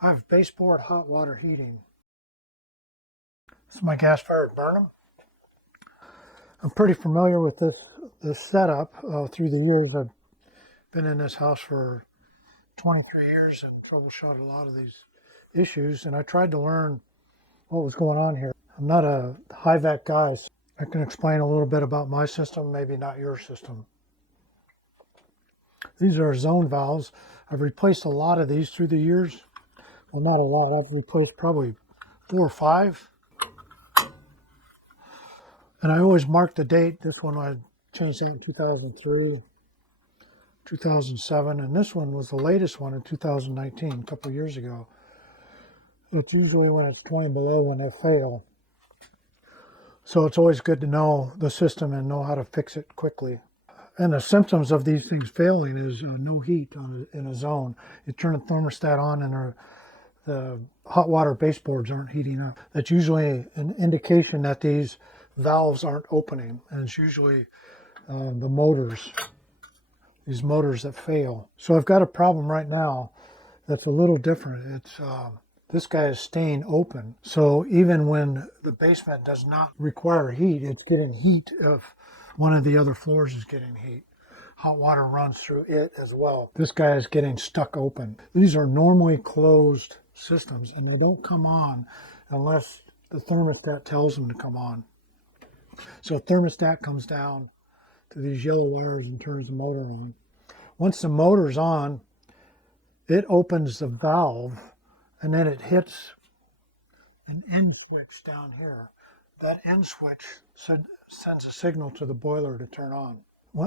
I have baseboard hot water heating. This is my gas-fired Burnham. I'm pretty familiar with this setup through the years. I've been in this house for 23 years and troubleshooted a lot of these issues, and I tried to learn what was going on here. I'm not a high-vac guy, so I can explain a little bit about my system, maybe not your system. These are zone valves. I've replaced a lot of these through the years. Well, not a lot. I've replaced probably 4 or 5. And I always mark the date. This one I changed that in 2003, 2007, and this one was the latest one in 2019, a couple of years ago. It's usually when it's 20 below when they fail. So it's always good to know the system and know how to fix it quickly. And the symptoms of these things failing is no heat in a zone. You turn the thermostat on and the hot water baseboards aren't heating up. That's usually an indication that these valves aren't opening, and it's usually the motors, these motors that fail. So I've got a problem right now that's a little different. It's this guy is staying open. So even when the basement does not require heat, it's getting heat if one of the other floors is getting heat. Hot water runs through it as well. This guy is getting stuck open. These are normally closed systems, and they don't come on unless the thermostat tells them to come on. So thermostat comes down to these yellow wires and turns the motor on. Once the motor's on, it opens the valve, and then it hits an end switch down here. That end switch sends a signal to the boiler to turn on.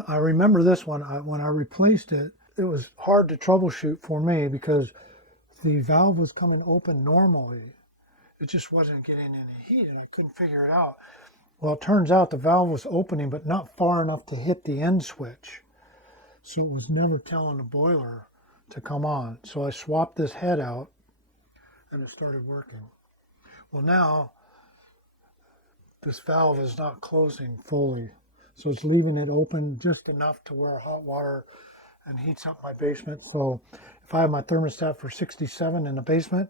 I remember this one, when I replaced it, it was hard to troubleshoot for me because the valve was coming open normally. It just wasn't getting any heat, and I couldn't figure it out. Well, it turns out the valve was opening, but not far enough to hit the end switch. So it was never telling the boiler to come on. So I swapped this head out, and it started working. Well, now this valve is not closing fully. So it's leaving it open just enough to where hot water and heats up my basement. So if I have my thermostat for 67 in the basement,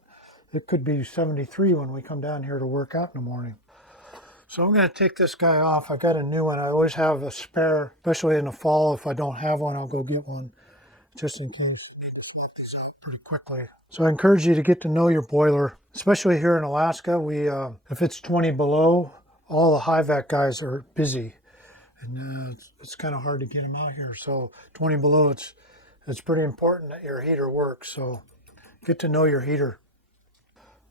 it could be 73 when we come down here to work out in the morning. So I'm going to take this guy off. I got a new one. I always have a spare, especially in the fall. If I don't have one, I'll go get one just in case. I need to sort these out pretty quickly. So I encourage you to get to know your boiler, especially here in Alaska. If it's 20 below, all the high vac guys are busy, and it's kind of hard to get them out here. So 20 below, it's pretty important that your heater works. So get to know your heater.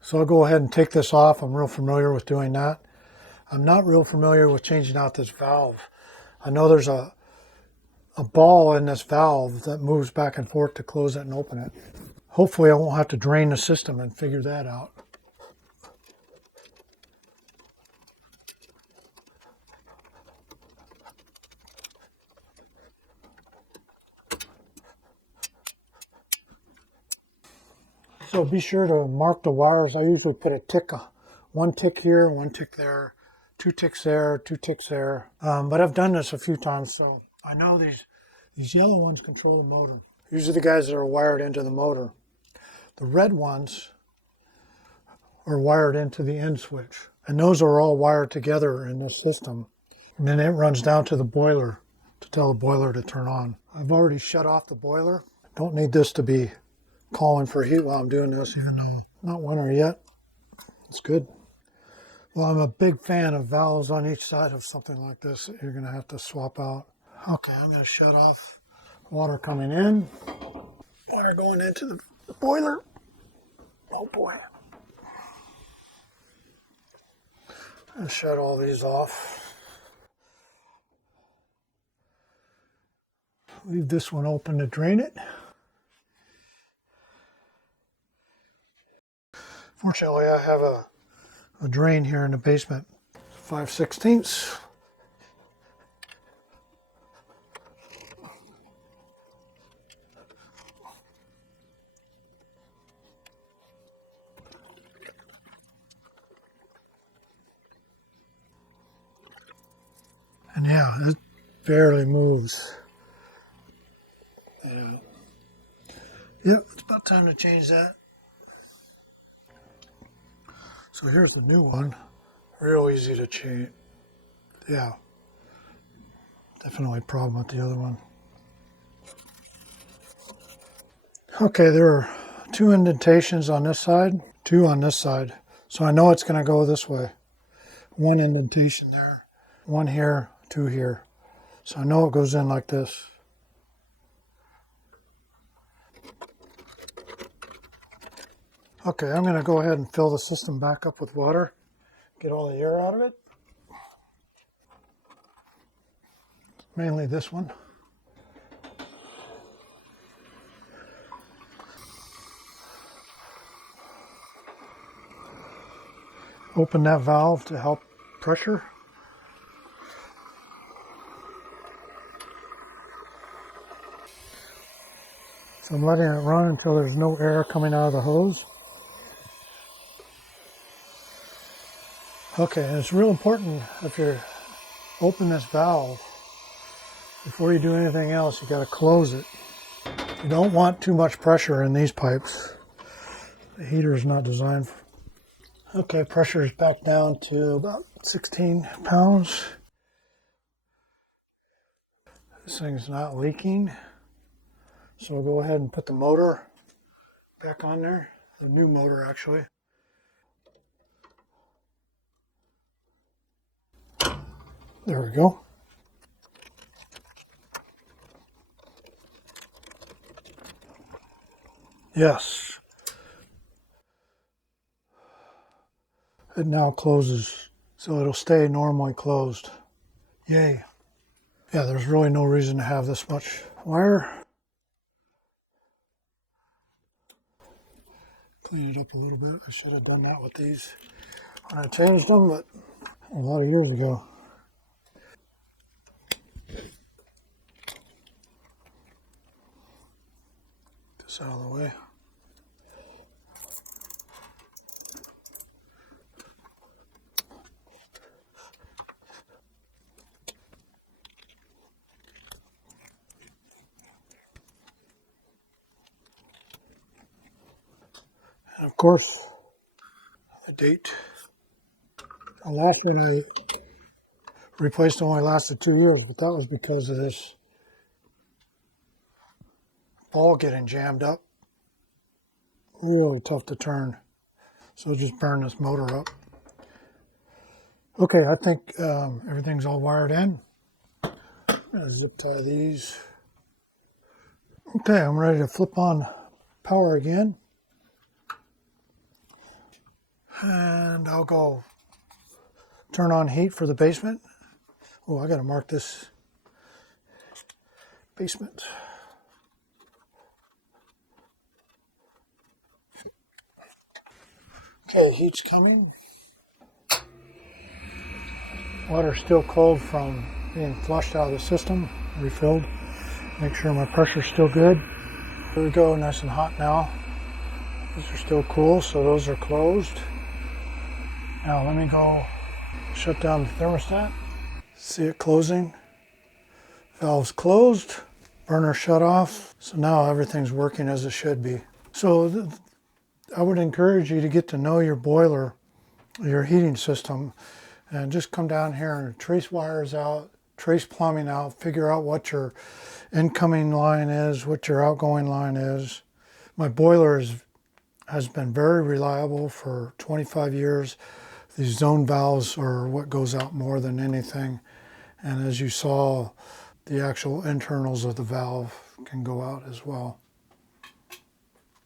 So I'll go ahead and take this off. I'm real familiar with doing that. I'm not real familiar with changing out this valve. I know there's a ball in this valve that moves back and forth to close it and open it. Hopefully I won't have to drain the system and figure that out. So be sure to mark the wires. I usually put a tick, one tick here, one tick there, 2 ticks there, 2 ticks there. But I've done this a few times, so I know these yellow ones control the motor. These are the guys that are wired into the motor. The red ones are wired into the end switch. And those are all wired together in this system. And then it runs down to the boiler to tell the boiler to turn on. I've already shut off the boiler. Don't need this to be calling for heat while I'm doing this, even though not winter yet. It's good. Well, I'm a big fan of valves on each side of something like this that you're going to have to swap out. Okay, I'm going to shut off water coming in, water going into the boiler. Oh boy. I'll shut all these off. Leave this one open to drain it. Fortunately, I have a drain here in the basement. 5/16. And yeah, it barely moves. Yep, it's about time to change that. So here's the new one. Real easy to change. Yeah, definitely a problem with the other one. Okay, there are 2 indentations on this side, 2 on this side. So I know it's going to go this way. 1 indentation there, 1 here, 2 here. So I know it goes in like this. Okay, I'm going to go ahead and fill the system back up with water, get all the air out of it. Mainly this one. Open that valve to help pressure. So I'm letting it run until there's no air coming out of the hose. Okay, and it's real important if you open this valve, before you do anything else, you got to close it. You don't want too much pressure in these pipes. The heater is not designed for. Okay, pressure is back down to about 16 pounds. This thing's not leaking. So we'll go ahead and put the motor back on there. The new motor, actually. There we go. Yes. It now closes, so it'll stay normally closed. Yay. Yeah, there's really no reason to have this much wire. Clean it up a little bit. I should have done that with these when I changed them, but a lot of years ago. Get this out of the way. And of course, the date. The last one I replaced only lasted 2 years, but that was because of this ball getting jammed up. Really tough to turn. So just burn this motor up. Okay, I think everything's all wired in. I'm gonna zip tie these. Okay, I'm ready to flip on power again. And I'll go turn on heat for the basement. Oh, I gotta mark this basement. Okay, heat's coming. Water's still cold from being flushed out of the system, refilled. Make sure my pressure's still good. There we go, nice and hot now. These are still cool, so those are closed. Now let me go shut down the thermostat. See it closing. Valve's closed, burner shut off. So now everything's working as it should be. So I would encourage you to get to know your boiler, your heating system, and just come down here and trace wires out, trace plumbing out, figure out what your incoming line is, what your outgoing line is. My boiler has been very reliable for 25 years. These zone valves are what goes out more than anything. And as you saw, the actual internals of the valve can go out as well.